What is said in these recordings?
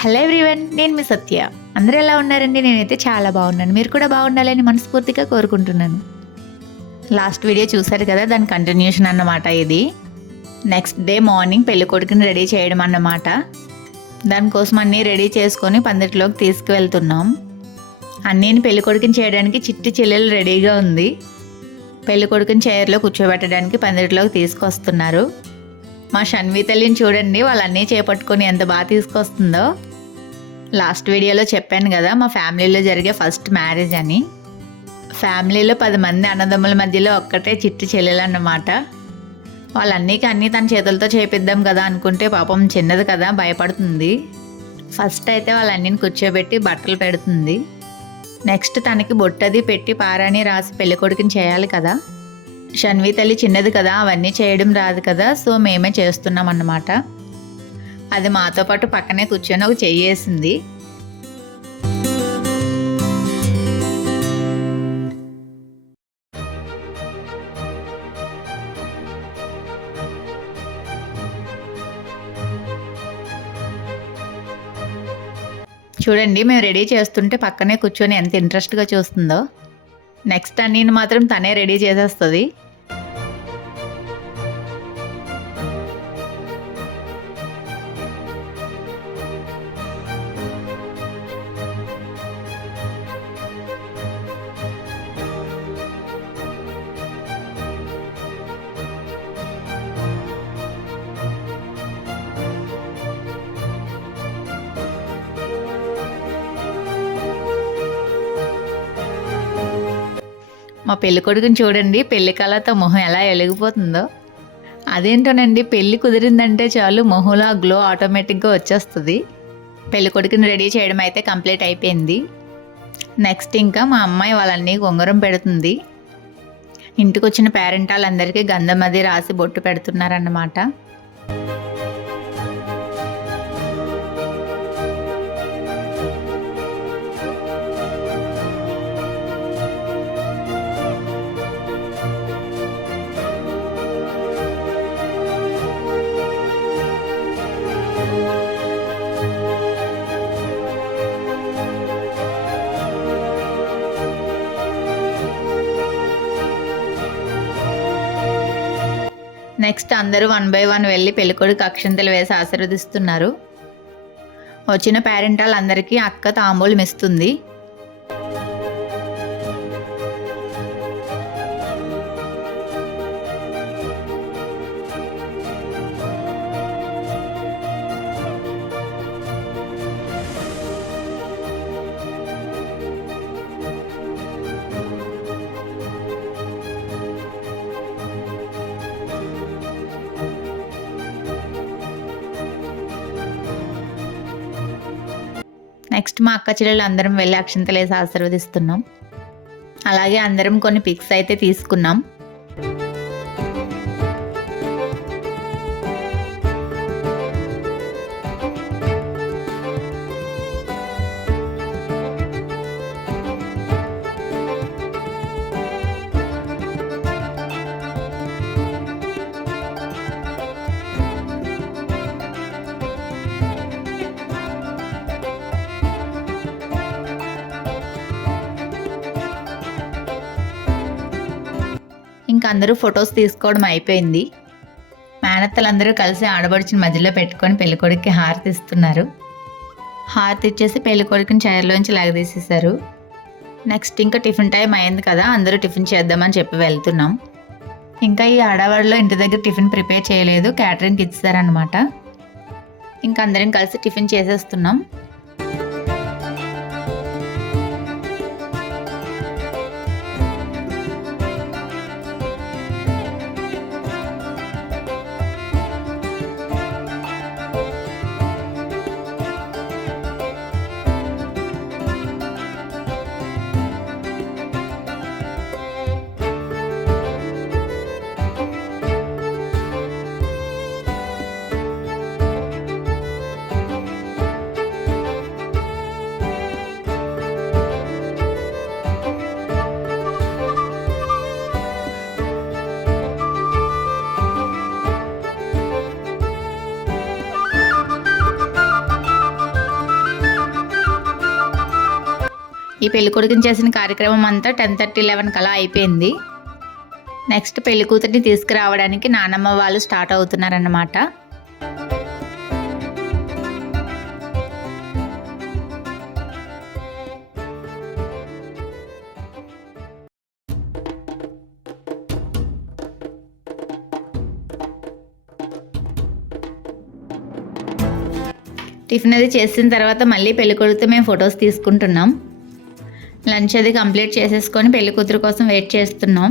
Hello everyone, నేను మీ సత్య. అందరూ ఎలా ఉన్నారండి? నేనైతే చాలా బాగున్నాను. మీరు కూడా బాగుండాలని మనస్ఫూర్తిగా కోరుకుంటున్నాను. లాస్ట్ వీడియో చూసారు కదా, దాని కంటిన్యూషన్ అన్నమాట ఇది. నెక్స్ట్ డే మార్నింగ్ పెళ్ళికొడుకుని రెడీ చేయడం అన్నమాట. దానికోసం అన్నీ రెడీ చేసుకొని పందిట్లోకి తీసుకువెళ్తున్నాం. అన్నీని పెళ్ళికొడుకుని చేయడానికి చిట్టి చెల్లెలు రెడీగా ఉంది. పెళ్ళికొడుకుని చైర్లో కూర్చోబెట్టడానికి పందిట్లోకి తీసుకొస్తున్నారు. మా షన్వి తల్లిని చూడండి, వాళ్ళన్నీ చేపట్టుకొని ఎంత బాగా తీసుకొస్తుందో. లాస్ట్ వీడియోలో చెప్పాను కదా, మా ఫ్యామిలీలో జరిగే ఫస్ట్ మ్యారేజ్ అని. ఫ్యామిలీలో 10 మంది అన్నదమ్ముల మధ్యలో ఒక్కటే చిట్టి చెల్లెలు అన్నమాట. వాళ్ళన్నీకి అన్నీ తన చేతులతో చేపిద్దాం కదా అనుకుంటే పాపం చిన్నది కదా, భయపడుతుంది. ఫస్ట్ అయితే వాళ్ళన్నీని కూర్చోబెట్టి బట్టలు పెడుతుంది. నెక్స్ట్ తనకి బొట్టది పెట్టి పారాని రాసి పెళ్ళికొడుకుని చేయాలి కదా. షన్వి తల్లి చిన్నది కదా, అవన్నీ చేయడం రాదు కదా, సో మేమే చేస్తున్నాం అన్నమాట. అది మాతో పాటు పక్కనే కూర్చొని ఒక చెయ్యి వేసింది. చూడండి, మేము రెడీ చేస్తుంటే పక్కనే కూర్చొని ఎంత ఇంట్రెస్ట్గా చూస్తుందో. నెక్స్ట్ అన్నీని మాత్రం తనే రెడీ చేసేస్తుంది. మా పెళ్ళికొడుకుని చూడండి, పెళ్లి కళతో మొహం ఎలా వెలిగిపోతుందో. అదేంటోనండి, పెళ్ళి కుదిరిందంటే చాలు మొహంలో ఆ గ్లో ఆటోమేటిక్గా వచ్చేస్తుంది. పెళ్ళికొడుకుని రెడీ చేయడం అయితే కంప్లీట్ అయిపోయింది. నెక్స్ట్ ఇంకా మా అమ్మాయి వాళ్ళన్నీ ఉంగరం పెడుతుంది. ఇంటికి వచ్చిన పేరెంట్ వాళ్ళందరికీ గంధం అది రాసి బొట్టు పెడుతున్నారన్నమాట. నెక్స్ట్ అందరూ 1 by 1 వెళ్ళి పెళ్ళికొడుకు అక్షంతలు వేసి ఆశీర్వదిస్తున్నారు. వచ్చిన పేరెంట్ వాళ్ళందరికీ అక్క తాంబూలం ఇస్తుంది. నెక్స్ట్ మా అక్క చెల్లెలు అందరం వెళ్ళి అక్షంతలు వేసి ఆశీర్వదిస్తున్నాం. అలాగే అందరం కొన్ని పిక్స్ అయితే తీసుకున్నాం. ఇంకా అందరూ ఫొటోస్ తీసుకోవడం అయిపోయింది. మేనత్తలందరూ కలిసి ఆడబడుచుని మధ్యలో పెట్టుకొని పెళ్ళికొడుకుకి హారతి ఇస్తున్నారు. హారతి ఇచ్చేసి పెళ్ళికొడుకుని చైర్లోంచి లాగదీసేశారు. నెక్స్ట్ ఇంకా టిఫిన్ టైం అయింది కదా, అందరూ టిఫిన్ చేద్దామని చెప్పి వెళ్తున్నాం. ఇంకా ఈ ఆడవాడిలో ఇంటి దగ్గర టిఫిన్ ప్రిపేర్ చేయలేదు, క్యాటరింగ్కి ఇచ్చారనమాట. ఇంకా అందరం కలిసి టిఫిన్ చేసేస్తున్నాం. ఈ పెళ్లి కొడుకుని చేసిన కార్యక్రమం అంతా 10:30, 11 కలా అయిపోయింది. నెక్స్ట్ పెళ్లి కూతురిని తీసుకురావడానికి నానమ్మ వాళ్ళు స్టార్ట్ అవుతున్నారన్నమాట. టిఫిన్ అది చేసిన తర్వాత మళ్ళీ పెళ్లి కొడుకుతో మేము ఫొటోస్ తీసుకుంటున్నాం. లంచ్ అది కంప్లీట్ చేసేసుకొని పెళ్లి కూతురు కోసం వెయిట్ చేస్తున్నాం.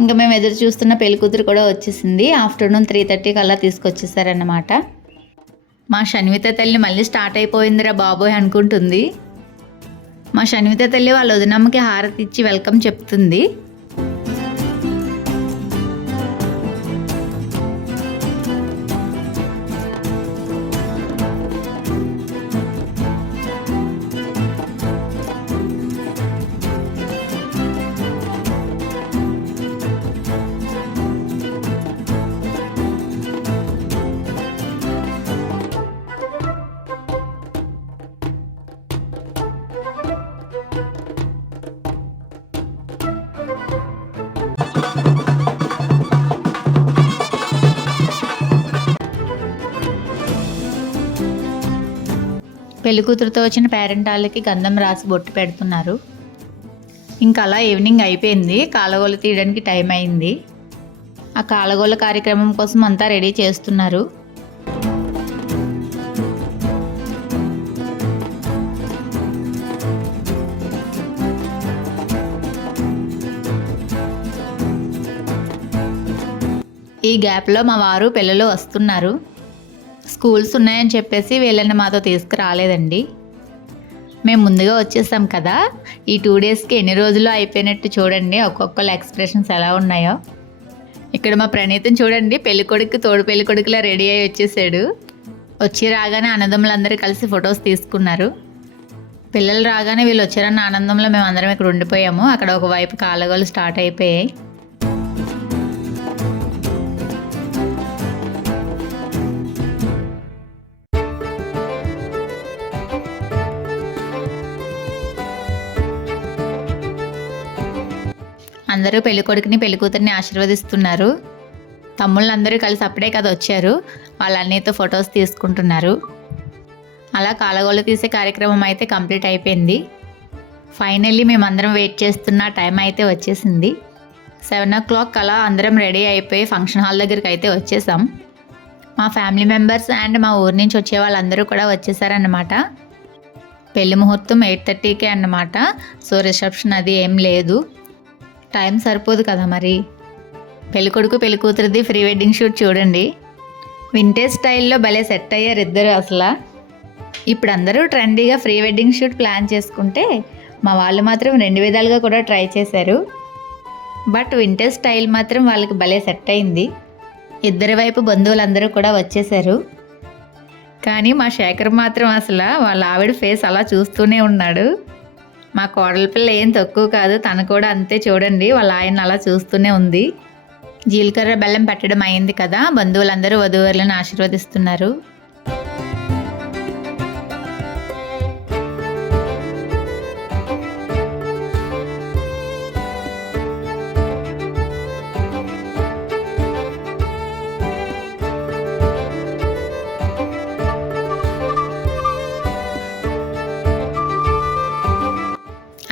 ఇంకా మేము ఎదురు చూస్తున్న పెళ్లి కూతురు కూడా వచ్చేసింది. ఆఫ్టర్నూన్ 3:30 కల్లా తీసుకొచ్చేసారన్నమాట. మా షణ్విత తల్లి మళ్ళీ స్టార్ట్ అయిపోయిందిరా బాబోయ్ అనుకుంటుంది. మా షణ్విత తల్లి వాళ్ళ వదినమ్మకి హారతి ఇచ్చి వెల్కమ్ చెప్తుంది. పెళ్లి కూతురుతో వచ్చిన పేరెంట్ వాళ్ళకి గంధం రాసి బొట్టు పెడుతున్నారు. ఇంకా అలా ఈవినింగ్ అయిపోయింది. కాలగోలు తీయడానికి టైం అయింది. ఆ కాలగోల కార్యక్రమం కోసం అంతా రెడీ చేస్తున్నారు. ఈ గ్యాప్లో మా వారు పిల్లలు వస్తున్నారు. స్కూల్స్ ఉన్నాయని చెప్పేసి వీళ్ళని మాతో తీసుకురాలేదండి. మేము ముందుగా వచ్చేసాం కదా. ఈ 2 డేస్కి ఎన్ని రోజులు అయిపోయినట్టు చూడండి. ఒక్కొక్కళ్ళ ఎక్స్ప్రెషన్స్ ఎలా ఉన్నాయో. ఇక్కడ మా ప్రణీతం చూడండి, పెళ్ళికొడుకు తోడు పెళ్ళికొడుకులా రెడీ అయ్యి వచ్చేసాడు. వచ్చి రాగానే అన్నదమ్ములందరూ కలిసి ఫొటోస్ తీసుకున్నారు. పిల్లలు రాగానే వీళ్ళు వచ్చారన్న ఆనందంలో మేము అందరం ఇక్కడ ఉండిపోయాము. అక్కడ ఒకవైపు కాలగోలు స్టార్ట్ అయిపోయాయి. అందరూ పెళ్ళికొడుకుని పెళ్ళికూతురిని ఆశీర్వదిస్తున్నారు. తమ్ముళ్ళందరూ కలిసి అప్పుడే కదా వచ్చారు. వాళ్ళ అన్నయ్యతో ఫొటోస్ తీసుకుంటున్నారు. అలా కాలగోలు తీసే కార్యక్రమం అయితే కంప్లీట్ అయిపోయింది. ఫైనల్లీ మేమందరం వెయిట్ చేస్తున్న టైం అయితే వచ్చేసింది. 7 o'clock అలా అందరం రెడీ అయిపోయి ఫంక్షన్ హాల్ దగ్గరికి అయితే వచ్చేసాం. మా ఫ్యామిలీ మెంబర్స్ అండ్ మా ఊరి నుంచి వచ్చే వాళ్ళందరూ కూడా వచ్చేసారన్నమాట. పెళ్లి ముహూర్తం 8:30కే అన్నమాట. సో రిసెప్షన్ అది ఏం లేదు. టైం సరిపోదు కదా మరి. పెళ్ళికొడుకు పెళ్ళికూతురిది ప్రీ వెడ్డింగ్ షూట్ చూడండి. వింటేజ్ స్టైల్లో భలే సెట్ అయ్యారు ఇద్దరు అసలు. ఇప్పుడు అందరూ ట్రెండీగా ప్రీ వెడ్డింగ్ షూట్ ప్లాన్ చేసుకుంటే మా వాళ్ళు మాత్రం 2 విధాలుగా కూడా ట్రై చేశారు. బట్ వింటేజ్ స్టైల్ మాత్రం వాళ్ళకి భలే సెట్ అయింది. ఇద్దరి వైపు బంధువులందరూ కూడా వచ్చేసారు. కానీ మా శేఖర్ మాత్రం అసలు వాళ్ళ ఆవిడ ఫేస్ అలా చూస్తూనే ఉన్నాడు. మా కోడల పిల్ల ఏం తక్కువ కాదు, తను కూడా అంతే చూడండి. వాళ్ళ ఆయన అలా చూస్తూనే ఉంది. జీలకర్ర బెల్లం పెట్టడం అయింది కదా. బంధువులందరూ వధూవరులను ఆశీర్వదిస్తున్నారు.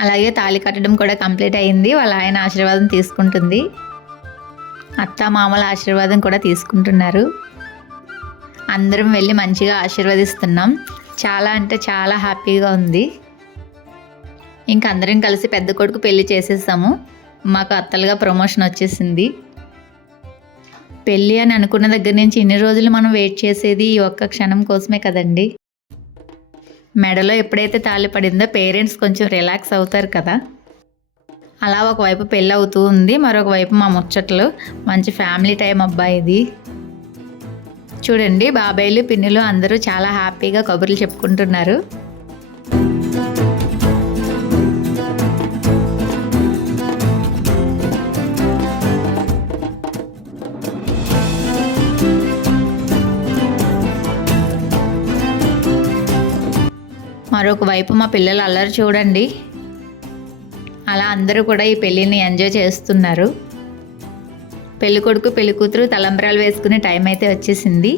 అలాగే తాళి కట్టడం కూడా కంప్లీట్ అయింది. వాళ్ళ ఆయన ఆశీర్వాదం తీసుకుంటుంది. అత్త మామల ఆశీర్వాదం కూడా తీసుకుంటున్నారు. అందరం వెళ్ళి మంచిగా ఆశీర్వదిస్తున్నాం. చాలా అంటే చాలా హ్యాపీగా ఉంది. ఇంక అందరం కలిసి పెద్ద కొడుకు పెళ్లి చేసేసాము. మాకు అత్తలుగా ప్రమోషన్ వచ్చేసింది. పెళ్ళి అని అనుకున్న దగ్గర నుంచి ఇన్ని రోజులు మనం వెయిట్ చేసేది ఈ ఒక్క క్షణం కోసమే కదండి. మెడలో ఎప్పుడైతే తాళి పడిందో పేరెంట్స్ కొంచెం రిలాక్స్ అవుతారు కదా. అలా ఒకవైపు పెళ్ళి అవుతూ ఉంది, మరొక వైపు మా ముచ్చట్లు. మంచి ఫ్యామిలీ టైం అబ్బాయి ఇది. చూడండి, బాబాయిలు పిన్నులు అందరూ చాలా హ్యాపీగా కబుర్లు చెప్పుకుంటున్నారు. మరొక వైపు మా పిల్లలు అల్లరి చూడండి. అలా అందరూ కూడా ఈ పెళ్ళిని ఎంజాయ్ చేస్తున్నారు. పెళ్ళికొడుకు పెళ్ళికూతురు తలంబ్రాలు వేసుకునే టైం అయితే వచ్చేసింది.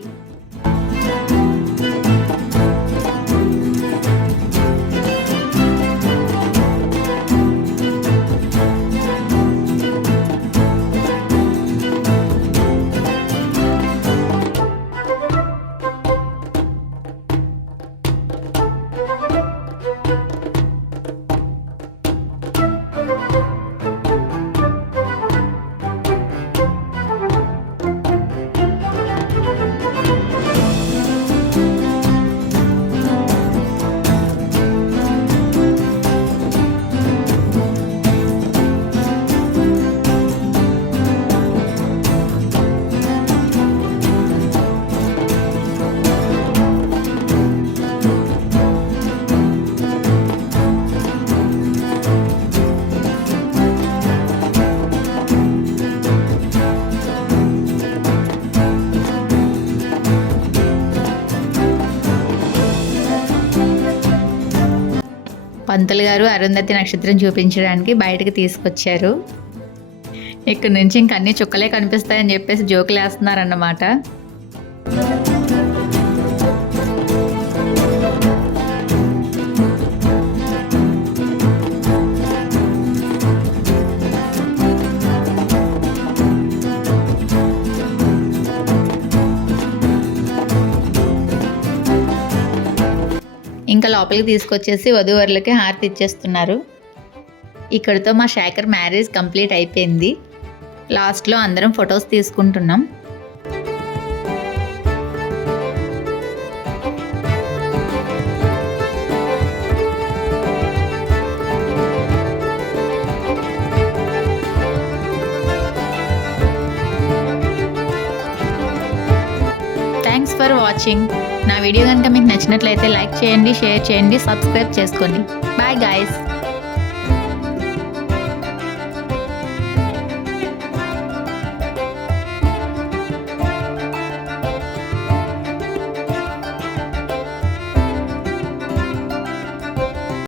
పంతులు గారు అరుంధతి నక్షత్రం చూపించడానికి బయటకు తీసుకొచ్చారు. ఇక్కడ నుంచి ఇంక అన్ని చుక్కలే కనిపిస్తాయని చెప్పేసి జోకులు వేస్తున్నారన్నమాట. ఇంకా లోపలికి తీసుకొచ్చేసి వధూవరులకి హారతి ఇచ్చేస్తున్నారు. ఇక్కడితో మా శేఖర్ మ్యారేజ్ కంప్లీట్ అయిపోయింది. లాస్ట్లో అందరం ఫొటోస్ తీసుకుంటున్నాం. Thanks for watching. నా వీడియో కనుక మీకు నచ్చినట్లయితే లైక్ చేయండి, షేర్ చేయండి, సబ్స్క్రైబ్ చేసుకోండి. Bye guys.